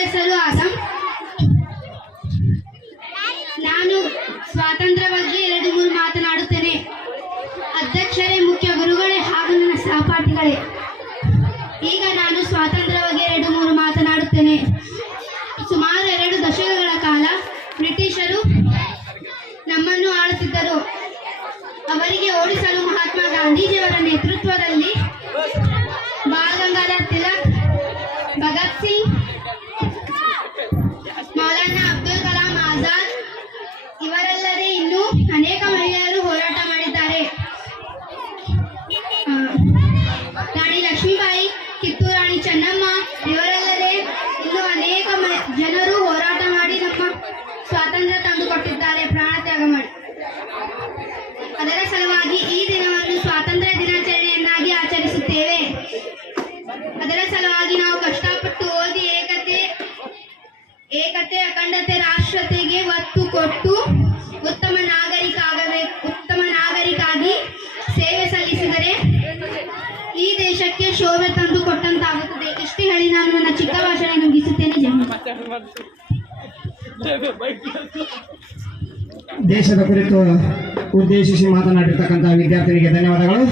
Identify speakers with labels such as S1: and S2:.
S1: ಹೆಸರು ಆಸಂ. ನಾನು ಸ್ವಾತಂತ್ರ್ಯ ಬಗ್ಗೆ ಎರಡು ಮೂರು ಮಾತನಾಡುತ್ತೇನೆ. ಅಧ್ಯಕ್ಷರೇ, ಮುಖ್ಯ ಗುರುಗಳೇ ಹಾಗೂ ನನ್ನ ಸಹಪಾಠಿಗಳೇ, ಈಗ ನಾನು ಸ್ವಾತಂತ್ರ್ಯ ಬಗ್ಗೆ ಎರಡು ಮೂರು ಮಾತನಾಡುತ್ತೇನೆ. ಸುಮಾರು ಎರಡು ದಶಕಗಳ ಕಾಲ ಬ್ರಿಟಿಷರು ನಮ್ಮನ್ನು ಆಳುತ್ತಿದ್ದರು. ಅವರಿಗೆ ಓಡಿಸಲು ಮಹಾತ್ಮ ಗಾಂಧೀಜಿಯವರ ನೇತೃತ್ವದಲ್ಲಿ ಬಾಲ್ ಗಂಗಾಧರ್ ತಿಲಕ್, ಭಗತ್ ಸಿಂಗ್ ಅನೇಕ ಮಹಿಳೆಯರು ಹೋರಾಟ ಮಾಡಿದ್ದಾರೆ. ರಾಣಿ ಲಕ್ಷ್ಮೀಬಾಯಿ, ಕಿತ್ತೂರು ರಾಣಿ ಚೆನ್ನಮ್ಮ ಇವರಲ್ಲದೆ ಇನ್ನು ಅನೇಕ ಜನರು ಹೋರಾಟ ಮಾಡಿ ನಮ್ಮ ಸ್ವಾತಂತ್ರ್ಯ ತಂದುಕೊಟ್ಟಿದ್ದಾರೆ. ಪ್ರಾಣ ತ್ಯಾಗ ಮಾಡಿ. ಅದರ ಸಲುವಾಗಿ ಈ ದಿನವನ್ನು ಸ್ವಾತಂತ್ರ್ಯ ದಿನಾಚರಣೆಯನ್ನಾಗಿ ಆಚರಿಸುತ್ತೇವೆ. ಅದರ ಸಲುವಾಗಿ ನಾವು ಕಷ್ಟಪಟ್ಟು ಓದಿ ಏಕತೆ ಏಕತೆ, ಅಖಂಡತೆ, ರಾಷ್ಟ್ರತೆಗೆ ಒತ್ತು ಕೊಟ್ಟು ದೇಶಕ್ಕೆ ಶೋಭೆ ತಂದು ಕೊಟ್ಟಂತಾಗುತ್ತದೆ. ಇಷ್ಟೇ ಹೇಳಿ ನಾನು ನನ್ನ ಚಿಕ್ಕ ಭಾಷಣ ಮುಗಿಸುತ್ತೇನೆ.
S2: ದೇಶದ ಕುರಿತು ಉದ್ದೇಶಿಸಿ ಮಾತನಾಡಿರ್ತಕ್ಕಂಥ ವಿದ್ಯಾರ್ಥಿನಿಗೆ ಧನ್ಯವಾದಗಳು.